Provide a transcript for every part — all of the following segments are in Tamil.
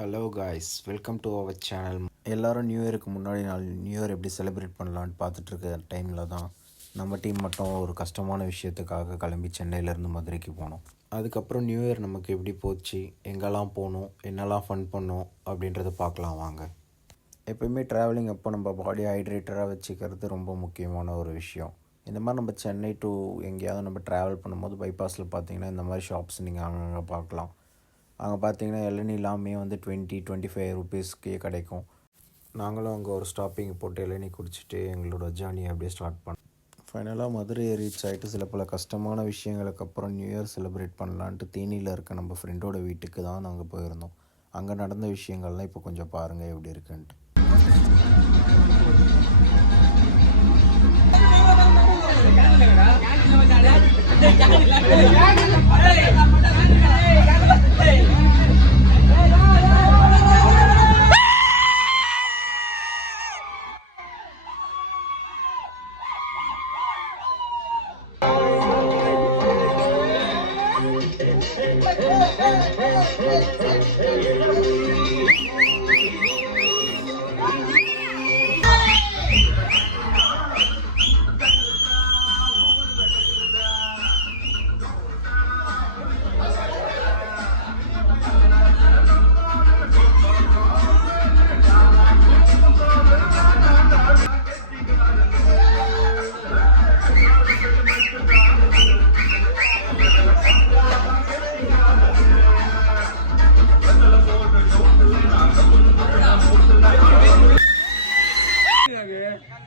Hello guys, welcome to our channel. எல்லோரும் நியூ இயருக்கு முன்னாடி நாள் நியூ இயர் எப்படி செலிப்ரேட் பண்ணலான்னு பார்த்துட்ருக்க டைமில் தான் நம்ம டீம் மட்டும் ஒரு கஷ்டமான விஷயத்துக்காக கிளம்பி சென்னையிலேருந்து மதுரைக்கு போனோம். அதுக்கப்புறம் நியூ இயர் நமக்கு எப்படி போச்சு, எங்கெல்லாம் போகணும், என்னெல்லாம் ஃபன் பண்ணோம் அப்படின்றத பார்க்கலாம் வாங்க. எப்போயுமே ட்ராவலிங் அப்போ நம்ம பாடி ஹைட்ரேட்டராக வச்சுக்கிறது ரொம்ப முக்கியமான ஒரு விஷயம். இந்த மாதிரி நம்ம சென்னை டு எங்கேயாவது நம்ம ட்ராவல் பண்ணும்போது பைபாஸில் பார்த்தீங்கன்னா இந்த மாதிரி ஷாப்ஸ் நீங்கள் அங்கங்கே பார்க்கலாம். அங்கே பார்த்தீங்கன்னா இளநீ எல்லாமே வந்து 20-25 ருபீஸ்க்கே கிடைக்கும். நாங்களும் அங்கே ஒரு ஸ்டாப்பிங் போட்டு இளநீ குடிச்சிட்டு எங்களோட ஜேர்னியை அப்படியே ஸ்டார்ட் பண்ணோம். ஃபைனலாக மதுரையை ரீச் ஆகிட்டு சில பல கஷ்டமான விஷயங்களுக்கு அப்புறம் நியூ இயர் செலிப்ரேட் பண்ணலான்ட்டு தேனியில் இருக்க நம்ம ஃப்ரெண்டோட வீட்டுக்கு தான் நாங்கள் போயிருந்தோம். அங்கே நடந்த விஷயங்கள்லாம் இப்போ கொஞ்சம் பாருங்கள் எப்படி இருக்குன்ட்டு.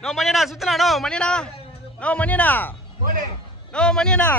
No manina, sutra no manina. No manina. No manina.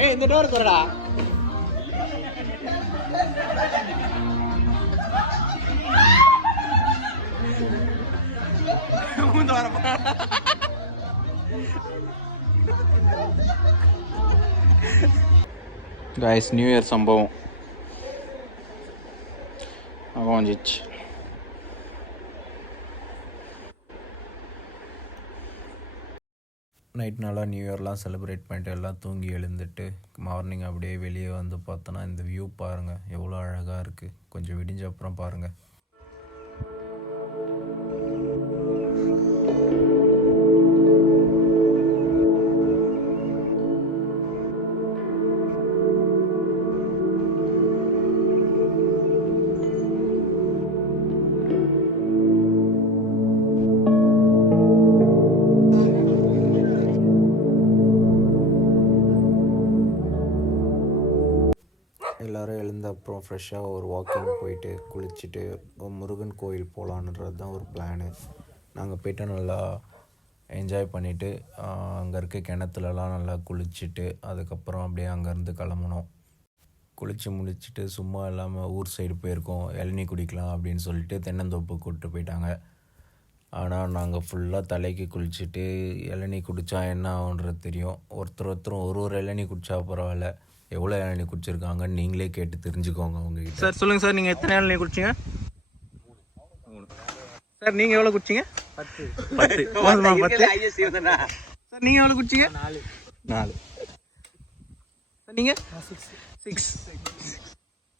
Hey, இந்த டோர் குறடா. முந்த வர பா. गाइस, न्यू इयर संभवம் வந்துச்சு. நைட் நல்லா நியூ இயர்லாம் செலிப்ரேட் பண்ணிட்டு எல்லாம் தூங்கி எழுந்துட்டு மார்னிங் அப்படியே வெளியே வந்து பார்த்தோன்னா இந்த வியூ பாருங்கள் எவ்வளோ அழகாக இருக்குது. கொஞ்சம் விடிஞ்ச அப்புறம் பாருங்கள். எல்லோரும் எழுந்த அப்புறம் ஃப்ரெஷ்ஷாக ஒரு வாக்கிங் போயிட்டு குளிச்சுட்டு முருகன் கோயில் போகலான்றது தான் ஒரு பிளானு. நாங்கள் போய்ட்டு நல்லா என்ஜாய் பண்ணிவிட்டு அங்கே இருக்க கிணத்துலலாம் நல்லா குளிச்சுட்டு அதுக்கப்புறம் அப்படியே அங்கேருந்து கிளம்புனோம். குளித்து முடிச்சுட்டு சும்மா இல்லாமல் ஊர் சைடு போயிருக்கோம், இளநீ குடிக்கலாம் அப்படின்னு சொல்லிட்டு தென்னந்தோப்பு கூப்பிட்டு போயிட்டாங்க. ஆனால் நாங்கள் ஃபுல்லாக தலைக்கு குளிச்சுட்டு இளநீ குடித்தா என்ன ஆகுன்றது தெரியும். ஒருத்தரும் ஒரு இளநீ குடித்தா பரவாயில்ல, எவ்வளோ இளநீ குடிச்சிருக்காங்கன்னு நீங்களே கேட்டு தெரிஞ்சுக்கோங்க அவங்ககிட்ட. சார் சொல்லுங்கள் சார், நீங்கள் எத்தனை இளநீ குடிச்சிங்க? சார் நீங்கள் எவ்வளோ குடிச்சிங்க? 10. 10 சார் நீங்கள் எவ்வளோ குடிச்சிங்க? 4. சார் நீங்கள் 6.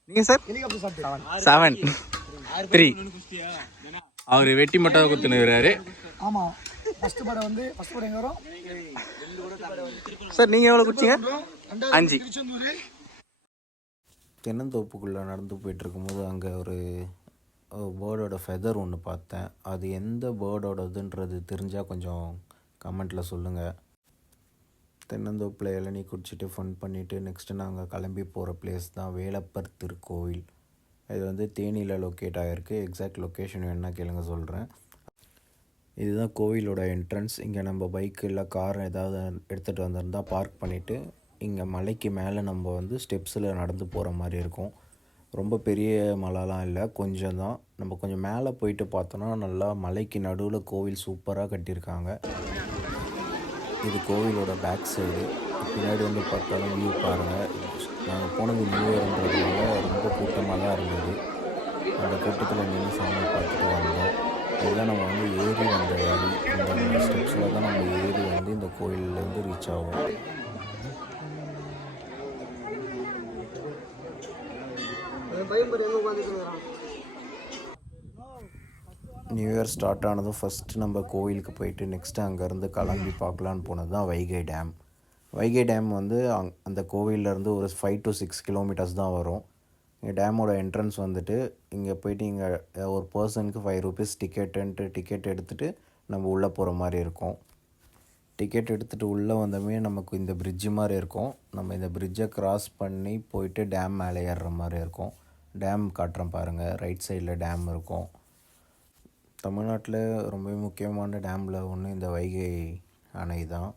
நீங்கள் சார் 7. 3. அவர் வெட்டி மட்டும் குத்துனுறாரு. ஆமாம், ஃபர்ஸ்ட் படம் எங்க வரும்? சார் நீங்கள் எவ்வளோ குடிச்சிங்க? 5. திருச்செந்தூர். தென்னந்தோப்புக்குள்ளே நடந்து போயிட்டு இருக்கும்போது அங்கே ஒரு பேர்டோட ஃபெதர் ஒன்று பார்த்தேன். அது எந்த பேர்டோடதுன்றது தெரிஞ்சால் கொஞ்சம் கமெண்ட்டில் சொல்லுங்கள். தென்னந்தோப்பில் இளநீ குடிச்சிட்டு ஃபன் பண்ணிவிட்டு நெக்ஸ்ட்டு நாங்கள் கிளம்பி போகிற பிளேஸ் தான் வேலப்பர் திருக்கோவில். இது வந்து தேனியில் லொக்கேட் ஆகிருக்கு. எக்ஸாக்ட் லொக்கேஷன் என்ன கேளுங்க சொல்கிறேன். இதுதான் கோவிலோட என்ட்ரன்ஸ். இங்கே நம்ம பைக்கு இல்லை கார் ஏதாவது எடுத்துகிட்டு வந்திருந்தால் பார்க் பண்ணிவிட்டு இங்கே மலைக்கு மேலே நம்ம வந்து ஸ்டெப்ஸில் நடந்து போகிற மாதிரி இருக்கும். ரொம்ப பெரிய மலைலாம் இல்லை, கொஞ்சம் தான். நம்ம கொஞ்சம் மேலே போயிட்டு பார்த்தோன்னா நல்லா மலைக்கு நடுவில் கோவில் சூப்பராக கட்டியிருக்காங்க. இது கோவிலோட பேக் சைடு. பின்னாடி வந்து பார்த்தாலும் வியூ பாருங்கள். நாங்கள் போனது நியூ இயர்ன்றதுனால ரொம்ப கூட்டமாக தான் இருந்தது. அந்த கூட்டத்தில் நின்று சாமி பார்த்துட்டு வந்தோம். இதுதான் நம்ம வந்து ஏறி வந்த வழி. இந்த ஸ்டெப்ஸில் தான் நம்ம ஏறி வந்து இந்த கோயிலேருந்து ரீச் ஆகும். நியூ இயர் ஸ்டார்ட் ஆனதும் ஃபஸ்ட்டு நம்ம கோவிலுக்கு போயிட்டு நெக்ஸ்ட்டு அங்கேருந்து கிளம்பி பார்க்கலான்னு போனது தான் வைகை டேம். வைகை டேம் வந்து அந்த கோவிலேருந்து ஒரு 5 to 6 கிலோமீட்டர்ஸ் தான் வரும். இங்கே டேமோட என்ட்ரன்ஸ் வந்துட்டு இங்கே போயிட்டு இங்கே ஒரு பர்சனுக்கு 5 rupees டிக்கெட்டுன்ட்டு டிக்கெட் எடுத்துகிட்டு நம்ம உள்ளே போகிற மாதிரி இருக்கும். டிக்கெட் எடுத்துகிட்டு உள்ளே வந்தோமே நமக்கு இந்த பிரிட்ஜு மாதிரி இருக்கும். நம்ம இந்த பிரிட்ஜை க்ராஸ் பண்ணி போயிட்டு டேம் மேலே ஏறுற மாதிரி இருக்கும். டேம் காட்டுறேன் பாருங்கள். ரைட் சைடில் டேம் இருக்கும். தமிழ்நாட்டில் ரொம்ப முக்கியமான டேமில் ஒன்று இந்த வைகை அணை தான்.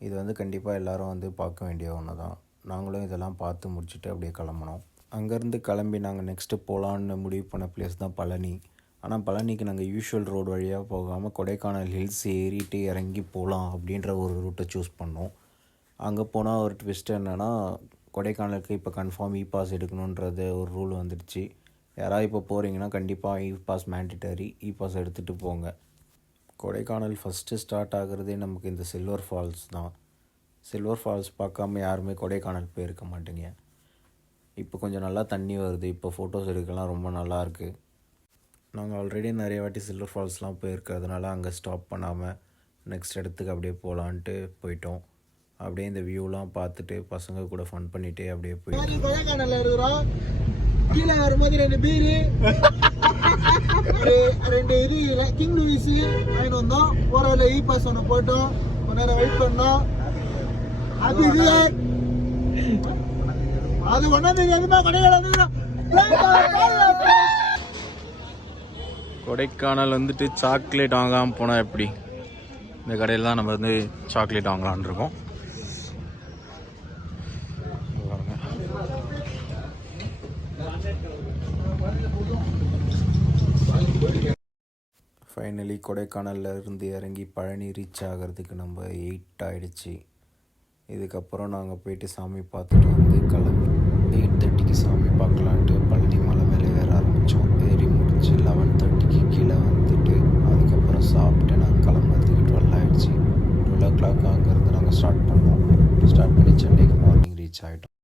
இது வந்து கண்டிப்பாக எல்லோரும் வந்து பார்க்க வேண்டிய ஒன்று தான். நாங்களும் இதெல்லாம் பார்த்து முடிச்சுட்டு அப்படியே கிளம்புனோம். அங்கேருந்து கிளம்பி நாங்கள் நெக்ஸ்ட்டு போகலான்னு முடிவு பண்ண பிளேஸ் தான் பழனி. ஆனால் பழனிக்கு நாங்கள் யூஷுவல் ரோடு வழியாக போகாமல் கொடைக்கானல் ஹில்ஸ் ஏறிட்டு இறங்கி போகலாம் அப்படின்ற ஒரு ரூட்டை சூஸ் பண்ணோம். அங்கே போனால் ஒரு ட்விஸ்ட் என்னென்னா, கொடைக்கானலுக்கு இப்போ கன்ஃபார்ம் பாஸ் எடுக்கணுன்றது ஒரு ரூல் வந்துடுச்சு. யாராவது இப்போ போகிறீங்கன்னா கண்டிப்பாக பாஸ் மேண்டிட்டரி. பாஸ் எடுத்துகிட்டு போங்க. கொடைக்கானல் ஃபஸ்ட்டு ஸ்டார்ட் ஆகுறதே நமக்கு இந்த சில்வர் ஃபால்ஸ் தான். சில்வர் ஃபால்ஸ் பார்க்காம யாருமே கொடைக்கானல் போயிருக்க மாட்டீங்க. இப்போ கொஞ்சம் நல்லா தண்ணி வருது. இப்போ ஃபோட்டோஸ் எடுக்கலாம் ரொம்ப நல்லாயிருக்கு. நாங்கள் ஆல்ரெடி நிறைய வாட்டி சில்வர் ஃபால்ஸ்லாம் போயிருக்கிறதுனால அங்கே ஸ்டாப் பண்ணாமல் நெக்ஸ்ட் இடத்துக்கு அப்படியே போகலான்ட்டு போயிட்டோம். அப்படியே இந்த வியூலாம் பார்த்துட்டு பசங்க கூட ஃபன் பண்ணிகிட்டே அப்படியே போயிட்டோம். கொடைக்கானல்ல இருக்கிறோம். கீழே வரும்போது 2 பீரு 2 இது கிங் லூயிஸ் வாங்கிட்டு வந்தோம். போகிற பாஸ் ஒன்று போட்டோம். கொஞ்ச நேரம் வெயிட் பண்ணோம். அது இது அது ஒன்றாந்தேதி அதுமா கொடைக்கானல் வந்துட்டு சாக்லேட் வாங்காமல் போனால் எப்படி? இந்த கடையில் தான் நம்ம வந்து சாக்லேட் வாங்கலான் இருக்கோம். ஃபைனலி கொடைக்கானலில் இருந்து இறங்கி பழனி ரீச் ஆகிறதுக்கு நம்ம 8 ஆகிடுச்சு. இதுக்கப்புறம் நாங்கள் போயிட்டு சாமி பார்த்துட்டு வந்து கிளம்பி 8:30க்கு சாமி பார்க்கலான்ட்டு பழனி மலை மேலே ஏற ஆரம்பித்தோம். ஏறி முடிச்சு 11:30க்கு கீழே வந்துட்டு அதுக்கப்புறம் சாப்பிட்டு நாங்கள் கிளம்புறதுக்கு 12 ஆகிடுச்சு. 12 o'clock அங்கேருந்து நாங்கள் ஸ்டார்ட் பண்ணோம். ஸ்டார்ட் பண்ணி சென்னைக்கு மார்னிங் ரீச் ஆகிட்டோம்.